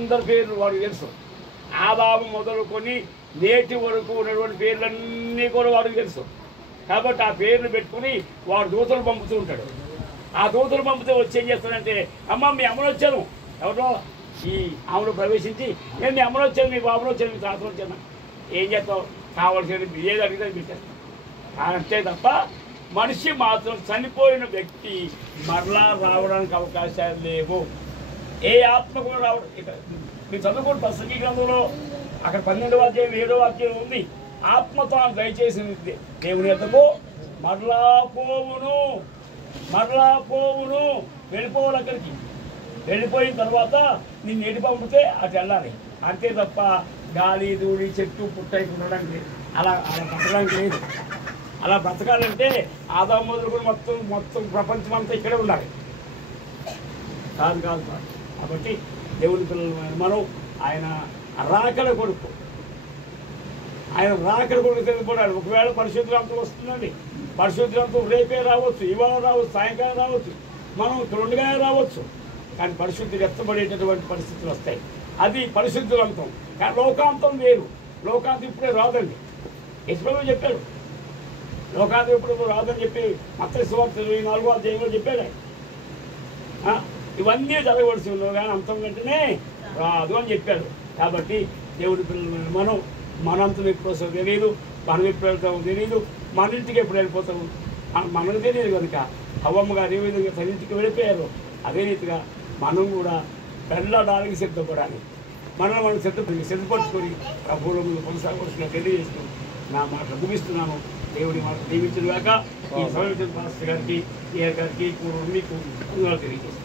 అందరి పేర్లు వాడికి తెలుసు. ఆదాము మొదలుకొని నేటి వరకు ఉన్నటువంటి పేర్లన్నీ కూడా వాడికి తెలుసు. కాబట్టి ఆ పేర్లు పెట్టుకుని వాడు దూతలు పంపుతూ ఉంటాడు. ఆ దూతలు పంపితే వచ్చి ఏం చేస్తాడంటే, అమ్మ మీ అమ్మను వచ్చాను, ఎవరో ఈ ఆమెను ప్రవేశించి, నేను మీ అమ్మను వచ్చాను, మీ బాబును వచ్చాను, మీ తాతను వచ్చాను, ఏం చేస్తావు, కావాల్సిన ఏది అడిగితే పెట్టేస్తాను. అంతే తప్ప మనిషి మాత్రం చనిపోయిన వ్యక్తి మరలా రావడానికి అవకాశాలు లేవు. ఏ ఆత్మ కూడా రావడం. ఇక మీరు చదువుకోండి ప్రసంగి గ్రంథంలో అక్కడ 12వ అధ్యాయం 7వ వాక్యం ఉంది. ఆత్మ తాను దయచేసింది దేవుని యొద్దకు మరలా పోవును వెళ్ళిపోవాలి. అక్కడికి వెళ్ళిపోయిన తర్వాత నిన్ను ఎడి పంపితే అటు వెళ్ళాలి. అంతే తప్ప గాలి దూడి చెట్టు పుట్ట ఉండడానికి లేదు. అలా బ్రతకడానికి లేదు. అలా బ్రతకాలంటే ఆదాము మొదలు కూడా మొత్తం ప్రపంచం అంతా ఇక్కడే ఉండాలి. కాదు కాబట్టి దేవుని పిల్లలు మనం ఆయన రాకడ కొడుకు తెలుపుకోవాలి. ఒకవేళ పరిశుద్ధాంతం వస్తుందండి, పరిశుద్ధాంతం రేపే రావచ్చు, ఇవాళ రావచ్చు, సాయంకాలం రావచ్చు, మనం రెండుగానే రావచ్చు. కానీ పరిశుద్ధి ఎత్తబడేటటువంటి పరిస్థితులు వస్తాయి. అది పరిశుద్ధులంతం. కానీ లోకాంతం వేరు. లోకాంతం ఇప్పుడే రాదండి. యెషుప్రభువు చెప్పాడు, లోకాంతం ఇప్పుడు రాదని చెప్పి మత్తయి సువార్త 24వ అధ్యాయంలో చెప్పాడు. ఇవన్నీ జరగవలసి ఉన్నావు కానీ అంతం వెంటనే రాదు అని చెప్పాడు. కాబట్టి దేవుడి పిల్లలు మనంతం ఎప్పుడు వస్తుందో తెలియదు, మనం ఎప్పుడు వెళ్తామో తెలియదు, మన ఇంటికి ఎప్పుడు వెళ్ళిపోతాము మనకు తెలియదు. కనుక హవ్వమ్మ గారు ఏ విధంగా తన ఇంటికి వెళ్ళిపోయారో అదే రీతిగా మనం కూడా వెళ్ళడానికి సిద్ధపడాలి. మనం సిద్ధపరచుకొని ప్రభువుల ముందు కొనసాగవలసిన తెలియజేస్తూ నా మాటలు ముగిస్తున్నాను. దేవుడి మాట దీవించిన గాక. ఈ సమయం పాస్టర్ గారికి, గారికి మీకు తెలియజేస్తాను.